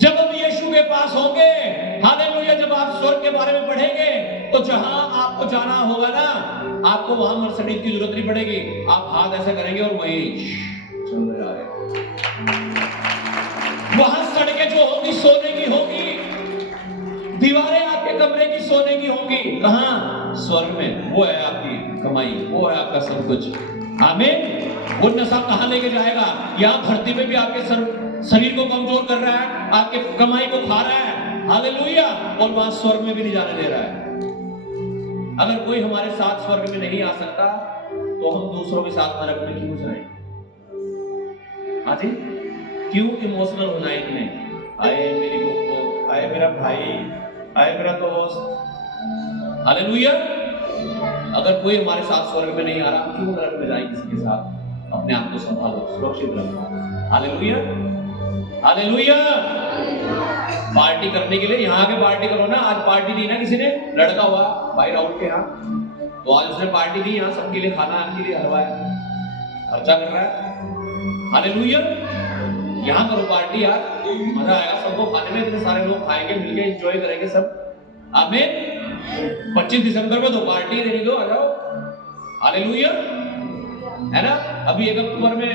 जब हम यीशु के पास होंगे। हालेलुया। जब आप स्वर्ग के बारे में पढ़ेंगे तो जहां आपको जाना होगा ना, आपको वहां मर्सिडीज की जरूरत नहीं पड़ेगी। आप हाथ ऐसा करेंगे और वहीं चल रहे हैं। वहां सड़कें जो होगी सोने की होगी, दीवारें आपके कमरे की सोने की होंगी। कहां? स्वर्ग में। वो है आपकी कमाई, वो है आपका सब कुछ। आमीन। वो नशा कहां लेके जाएगा? यहां धरती में भी आपके शरीर को कमजोर कर रहा है, आपके कमाई को खा रहा है। हालेलुया। और वहां स्वर्ग में भी नहीं जाने दे रहा है। अगर कोई हमारे साथ स्वर्ग में नहीं आ सकता तो हम दूसरों के साथ नरक में क्यों जाएं? हाँ जी, क्यों इमोशनल हो जाएंगे? आए मेरी बुक, आए मेरा भाई, आए मेरा दोस्त। हालेलुया। अगर कोई हमारे साथ स्वर्ग में नहीं आ रहा, क्यों नरक में जाए किसी के साथ? अपने आप को संभालो, सुरक्षित रखो। Hallelujah, hallelujah. पार्टी करने के लिए यहाँ आके पार्टी करो ना। आज पार्टी दी ना किसी ने, लड़का हुआ भाई राउंड के यहाँ, तो आज उसने पार्टी दी। यहाँ सबके लिए खाना, आपके लिए हलवा है, खर्चा कर रहा है। हालेलुया। यहाँ करो पार्टी यार, मजा आएगा सबको खाने में, इतने सारे लोग खाएंगे, मिलके एंजॉय करेंगे सब। आमीन। 25 दिसंबर को तो पार्टी देनी दो, आ जाओ। हालेलुया, है ना। अभी 1 अक्टूबर में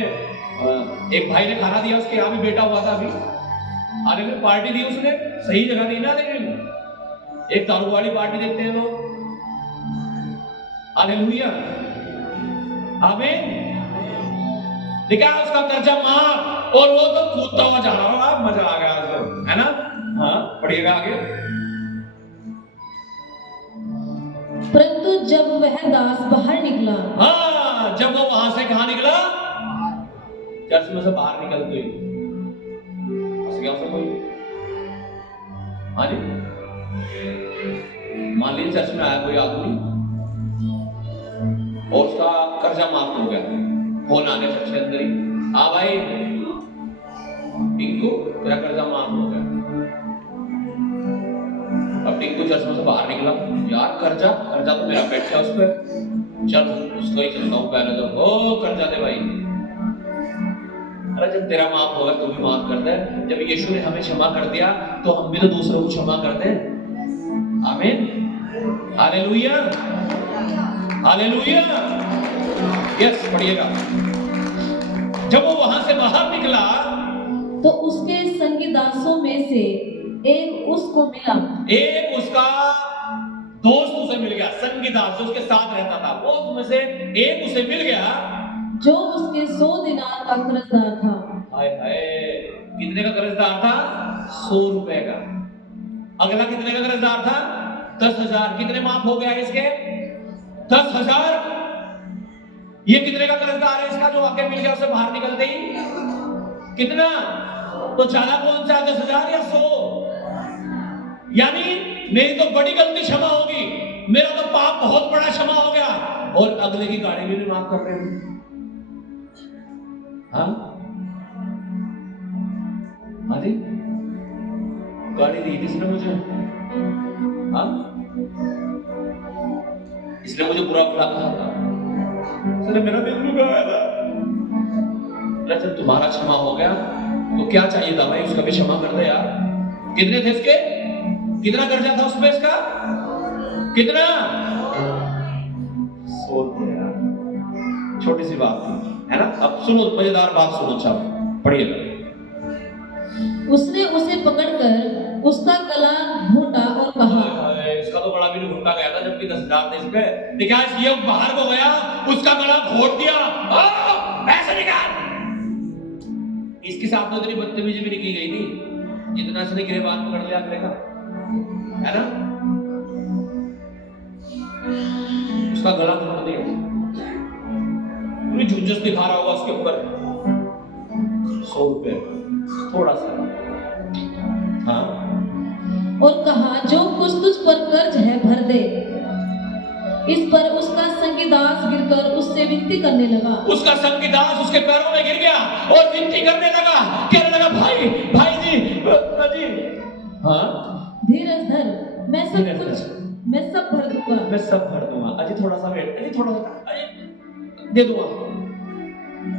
एक भाई ने खाना दिया, उसके यहाँ भी बेटा हुआ था अभी। हालेलुया, पार्टी दी उसने, सही जगह दी ना, लेकिन एक दारू वाली पार्टी देते हैं लोग। हालेलुया, आमीन। देखा उसका कर्जा माफ, और वो तो कूदता हुआ जा रहा होगा, मजा आ गया उसको, है ना। हाँ, पढ़िएगा आगे। परंतु जब वह दास बाहर निकला, हाँ, जब वो वहां से कहा निकला, चर्च में से बाहर निकलते ही गया कोई। हाँ जी, मान लीजिए चर्च में आया कोई आदमी और उसका कर्जा माफ हो गया, फोन आ गया चर्च के अंदर ही, हाँ भाई टिंकू तेरा कर्जा माफ हो गया। अब टिंकू चर्च में से बाहर निकला, यार कर्जा तो मेरा बैठा उस पर, चल उसको ही चलता हूँ पहले तो, ओ कर्जा दे भाई। अरे जब तेरा माफ होगा तू भी माफ कर दे। जब यीशु ने हमें क्षमा कर दिया तो हम भी तो दूसरों को क्षमा कर दे। आमीन, हालेलुया, हालेलुया। यस, पढ़िएगा। जब वो वहां से बाहर निकला तो उसके संगी दासों में से एक उसको मिला, एक उसका दोस्त उसे मिल गया, संगी दास जो उसके साथ रहता था, वो उसमें से एक उसे मिल गया जो उसके 100 दिनार का कर्जदार था। हाय हाय, कितने का कर्जदार था? 100 रुपए का। अगला कितने का कर्जदार था? 10,000। कितने माफ हो गया इसके? 10,000। ये कितने का कर्जदार है इसका जो आके मिल गया उसे बाहर निकलते ही? कितना? तो ज्यादा कौन सा, 10,000 या 100? यानी मेरी तो बड़ी गलती क्षमा होगी, मेरा तो पाप बहुत बड़ा क्षमा हो गया, और अगले की गाड़ी भी माफ कर रहे हैं। हाँ हाँ जी, गाड़ी दी थी इसने मुझे, हाँ इसने मुझे बुरा भला कहा था, इसने मेरा दिल दुखाया था। जब तुम्हारा क्षमा हो गया तो क्या चाहिए था भाई, उसका भी क्षमा कर दे यार। कितने थे इसके? कितना कर्जा था उसमें इसका? कितना? 100 रुपये यार, छोटी सी बात थी, है ना। अब सुनो, मजेदार बात सुनो, अच्छा पढ़िएगा। उसने उसे पकड़कर उसका गला घोंटा और कहा, इसका तो बड़ा भी घोटा गया था जबकि 10,000 थे इस पे, लेकिन ये बाहर को गया, उसका गला घोट दिया, पैसे निकाल। इसके साथ तो इतनी बदतमीजी भी नहीं की गई थी जितना इसने गिरेबान पकड़ लिया अगले का, है ना। उसका गला घोट दिया, पूरी झुंझुस दिखा रहा होगा उसके ऊपर। 100 रुपए थोड़ा सा, हाँ, और कहा जो कुछ तुझ पर कर्ज है भर दे। इस पर उसका संगीदास गिरकर उससे विनती करने लगा। उसका संगीदास उसके पैरों में गिर गया और विनती करने लगा, कहने लगा, भाई भाई जी, हाँ धीरज धर, मैं सब भर दूंगा, मैं सब भर दूंगा। अजी थोड़ा सा वेट, अजी थोड़ा सा, अजी दे दूंगा,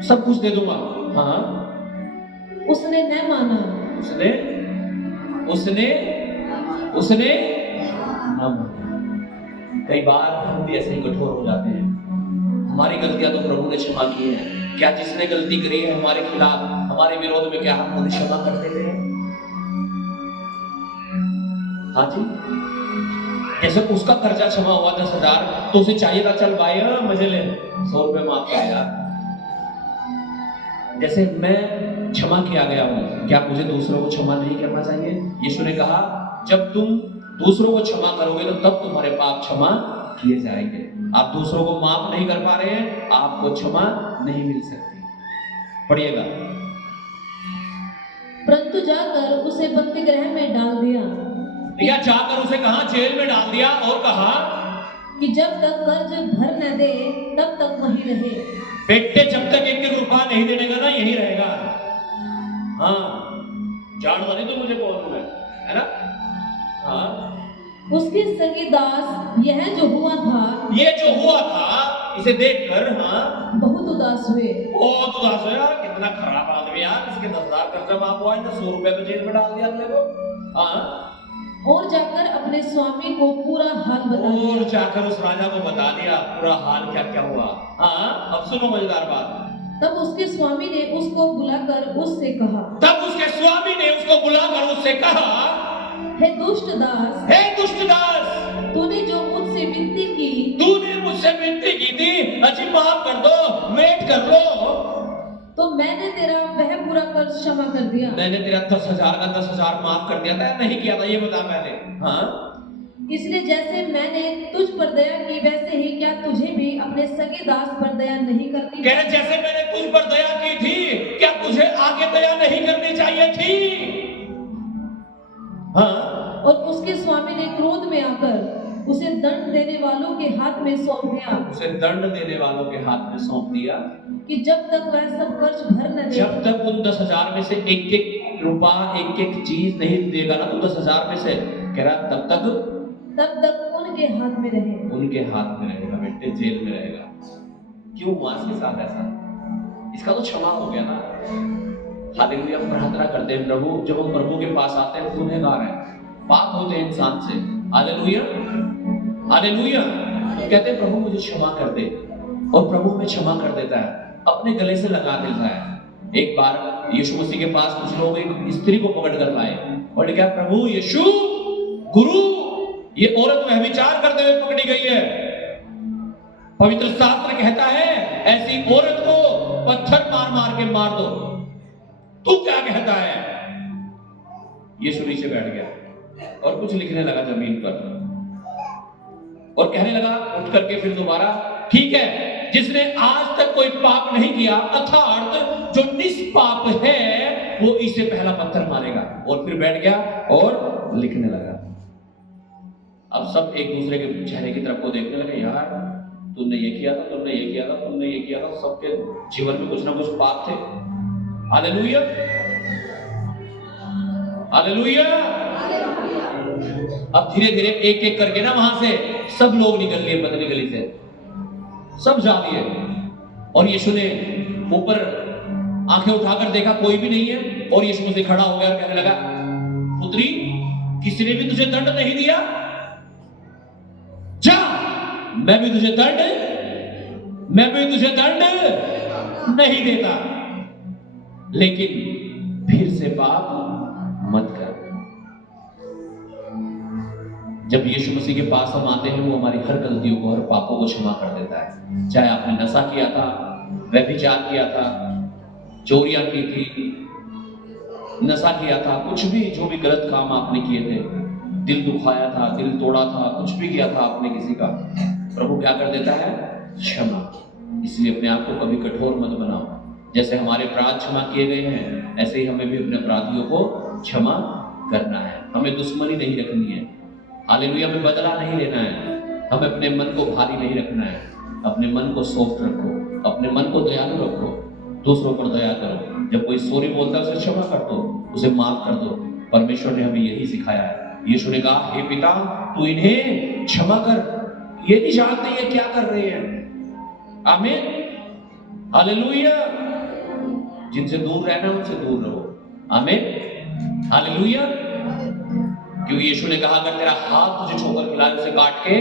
सब कुछ दे दूंगा। हाँ, उसने न माना, उसने ना माना। कई बार हम भी ऐसे ही कठोर हो जाते हैं। हमारी गलतियां तो प्रभु ने क्षमा की है। क्या जिसने गलती करी है हमारे खिलाफ, हमारे विरोध में, क्या हम उन्हें क्षमा कर देते हैं? हाँ जी, जैसे उसका कर्जा क्षमा हुआ 10,000, तो उसे चाहिए था, चल भाई मजे ले, 100 रुपए माफ कर यार। जैसे मैं क्षमा किया गया हूं, क्या मुझे दूसरों को क्षमा नहीं करना चाहिए? यीशु ने कहा, जब तुम दूसरों को क्षमा करोगे तो तब तुम्हारे पाप क्षमा किए जाएंगे। आप दूसरों को माफ नहीं कर पा रहे हैं, आपको क्षमा नहीं मिल सकती। पढ़िएगा। परंतु जाकर उसे बंदी गृह में डाल दिया, या जाकर उसे कहा, जेल में डाल दिया, और कहा कि जब तक कर्ज भर न दे तब तक वहीं रहे। बेटे जब तक 1 रुपया नहीं देने का ना, यही रहेगा। हाँ, जानता नहीं तो मुझे कौन हूं मैं, है ना। हाँ, उसके संगी दास, यह जो हुआ था, इसे देखकर हाँ बहुत उदास हुए बहुत उदास हो यार, कितना खराब आदमी यार, इसके 10,000 कर्जा माफ हुआ है ना, 100 रुपए तो जेल में डाल दिया अपने को। हाँ, और जाकर अपने स्वामी को पूरा हाल बता और दिया। जाकर उस राजा को बता दिया पूरा हाल क्या क्या हुआ। हाँ, अब सुनो मजेदार बात। तब उसके स्वामी ने उसको बुलाकर उससे कहा, तब उसके स्वामी ने उसको बुलाकर उससे कहा, हे दुष्ट दास, हे दुष्ट दास, तूने जो मुझसे विनती की, तूने मुझसे विनती की थी, अजी माफ कर दो, वेट कर लो, तो मैंने तेरा वह पूरा कर्ज क्षमा कर दिया। मैंने तेरा 10,000 का 10,000 माफ कर दिया था या नहीं किया था, ये बता पहले। हाँ, इसलिए जैसे मैंने तुझ पर दया की, वैसे ही क्या तुझे भी अपने सगे दास पर दया नहीं करनी? कह रहे जैसे मैंने तुझ पर दया की थी, क्या तुझे आगे दया नहीं करनी चाहिए थी? हाँ, और उसके स्वामी ने क्रोध में आकर उसे दंड देने वालों के हाथ में सौंप दिया, उसे दंड देने वालों के हाथ में सौंप दिया कि जब तक वह सब कर्ज भर न दे, जब तक उन 10,000 में से एक एक रुपया एक एक चीज नहीं देगा ना, तो 10,000 में से कह रहा तब तक उनके हाथ में रहे। उनके हाथ में रहेगा बेटे, जेल में रहेगा। क्यों हुआ इसके साथ ऐसा? इसका तो क्षमा हो गया ना। हालेलुया, प्रार्थना करते हैं प्रभु, जब हम प्रभु के पास आते हैं गुनहगार हैं, पाप होते हैं इंसान से। हालेलुया, हालेलुया, कहते हैं प्रभु मुझे क्षमा कर दे, और प्रभु हमें क्षमा कर देता है, अपने गले से लगा देता है। एक बार यीशु मसीह के पास कुछ लोग एक स्त्री को पकड़ कर लाए और क्या, प्रभु यीशु गुरु, ये औरत व्यभिचार करते हुए पकड़ी गई है, पवित्र शास्त्र कहता है ऐसी औरत को पत्थर मार मार के मार दो, तू क्या कहता है? यीशु नीचे बैठ गया और कुछ लिखने लगा जमीन पर और कहने लगा उठ करके फिर दोबारा, ठीक है, जिसने आज तक कोई पाप नहीं किया, अर्थात जो निष्पाप है, वो इसे पहला पत्थर मारेगा। और फिर बैठ गया और लिखने लगा। अब सब एक दूसरे के चेहरे की तरफ को देखने लगे, यार तुमने ये किया था, तुमने ये किया था, तुमने ये किया था। सबके जीवन में कुछ ना कुछ पाप थे। Hallelujah, hallelujah. अब धीरे धीरे एक एक करके ना वहां से सब लोग निकल लिए, बदली गली से सब जा लिए। और यीशु ने ऊपर आंखें उठाकर देखा, कोई भी नहीं है। और यीशु से खड़ा हो गया और कहने लगा, पुत्री, किसी ने भी तुझे दंड नहीं दिया, जा, मैं भी तुझे दंड नहीं देता, लेकिन फिर से पाप मत कर। जब यीशु मसीह के पास हम आते हैं, वो हमारी हर गलतियों को, हर पापों को क्षमा कर देता है। चाहे आपने नशा किया था, व्यभिचार किया था, चोरियां की थी, नशा किया था, कुछ भी, जो भी गलत काम आपने किए थे, दिल दुखाया था, दिल तोड़ा था, कुछ भी किया था आपने किसी का, प्रभु क्या कर देता है? क्षमा। इसलिए अपने आप को कभी कठोर मत बनाओ। जैसे हमारे अपराध क्षमा किए गए हैं, ऐसे ही हमें भी अपने अपराधियों को क्षमा करना है। हमें दुश्मनी नहीं रखनी है। हालेलुया, हमें बदला नहीं लेना है। हमें अपने मन को भारी नहीं रखना है। अपने मन को सॉफ्ट रखो, अपने मन को दयालु रखो, दूसरों पर दया करो। जब कोई सॉरी बोलता है उसे क्षमा कर दो, उसे माफ कर दो। परमेश्वर ने हमें यही सिखाया है। यीशु ने कहा, हे पिता, तू इन्हें क्षमा कर, ये नहीं जानते ये क्या कर रहे हैं। आमीन, हालेलुया। जिनसे दूर रहना उनसे दूर रहो। आमीन, हालेलुया। क्योंकि यीशु ने कहा, अगर तेरा हाथ तुझे ठोकर खिलाए, उसे काट के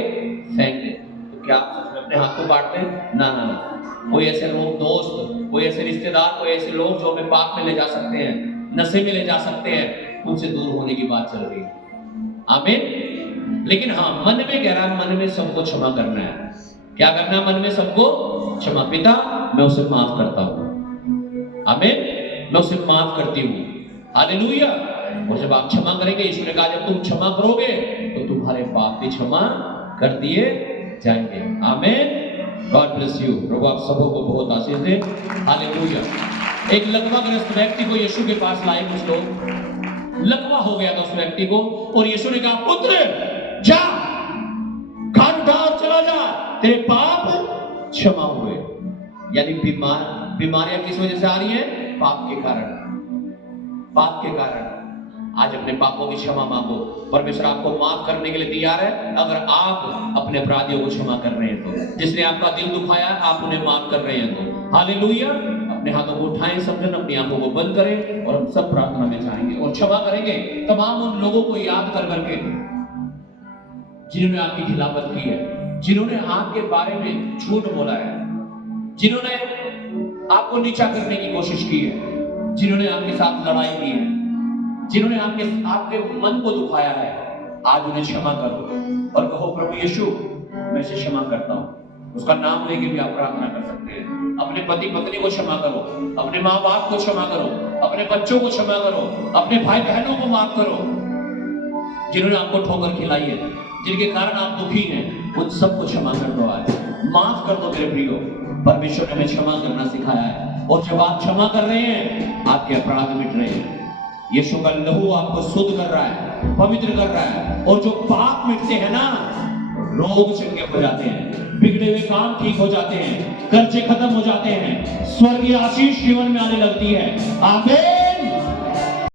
फेंक दे। तो क्या आप सच में अपने हाथ को काटते हैं? ना ना ना। कोई ऐसे लोग, दोस्त, कोई ऐसे रिश्तेदार, कोई ऐसे लोग जो हमें पाप में ले जा सकते हैं, नशे में ले जा सकते हैं, उनसे दूर होने की बात चल रही है। आमीन। लेकिन हाँ, मन में कह रहा है, मन में सबको क्षमा करना है। क्या करना है? मन में सबको क्षमा। पिता, मैं उसे माफ करता हूँ। आमीन, मैं उसे माफ करती हूँ। हालेलुया। और जब आप क्षमा करेंगे, यीशु ने कहा, जब तुम क्षमा करोगे तो तुम्हारे पाप भी क्षमा कर दिए जाएंगे। आमीन। God bless you. प्रभु आप सबों को बहुत आशीष दे। हालेलुया। एक लकवाग्रस्त व्यक्ति को यीशु के पास लाए कुछ लोग। लकवा हो गया था उस व्यक्ति को, और यीशु ने कहा, पुत्र जा, खान उठा और चला जा, तेरे पाप क्षमा हुए। यानी बीमारियां किस वजह से आ रही हैं? पाप के कारण। पाप के कारण। आज अपने पापों की क्षमा मांगो। परमेश्वर आपको माफ करने के लिए तैयार है, अगर आप अपने अपराधियों को क्षमा कर रहे हैं तो। जिसने आपका दिल दुखाया, आप उन्हें माफ कर रहे हैं तो। हालेलुया। अपने हाथों को उठाएं, समझन अपनी आंखों को बंद करें और हम सब प्रार्थना में जाएंगे और क्षमा करेंगे तमाम उन लोगों को याद कर करके जिन्होंने आपकी खिलाफत की है, जिन्होंने आपके बारे में झूठ बोला है, जिन्होंने आपको नीचा करने की कोशिश की है, जिन्होंने आपके साथ लड़ाई की है, जिन्होंने आपके मन को दुखाया है। आज उन्हें क्षमा करो और कहो, प्रभु यीशु मैं इसे क्षमा करता हूं। उसका नाम लेके भी आप प्रार्थना कर सकते हैं। अपने पति पत्नी को क्षमा करो, अपने माँ बाप को क्षमा करो, अपने बच्चों को क्षमा करो, अपने भाई बहनों को माफ करो जिन्होंने आपको ठोकर खिलाई है, जिनके कारण आप दुखी हैं, उन सबको क्षमा कर दो। आज माफ कर दो मेरे प्रियो। परमेश्वर ने हमें क्षमा करना सिखाया है और जब आप क्षमा कर रहे हैं आपके अपराध मिट रहे हैं। यीशु का लहू आपको शुद्ध कर रहा है, पवित्र कर रहा है, और जो पाप मिटते हैं ना, रोग चंगे हो जाते हैं, बिगड़े हुए काम ठीक हो जाते हैं, कर्जे खत्म हो जाते हैं, स्वर्गीय आशीष जीवन में आने लगती है। आमीन।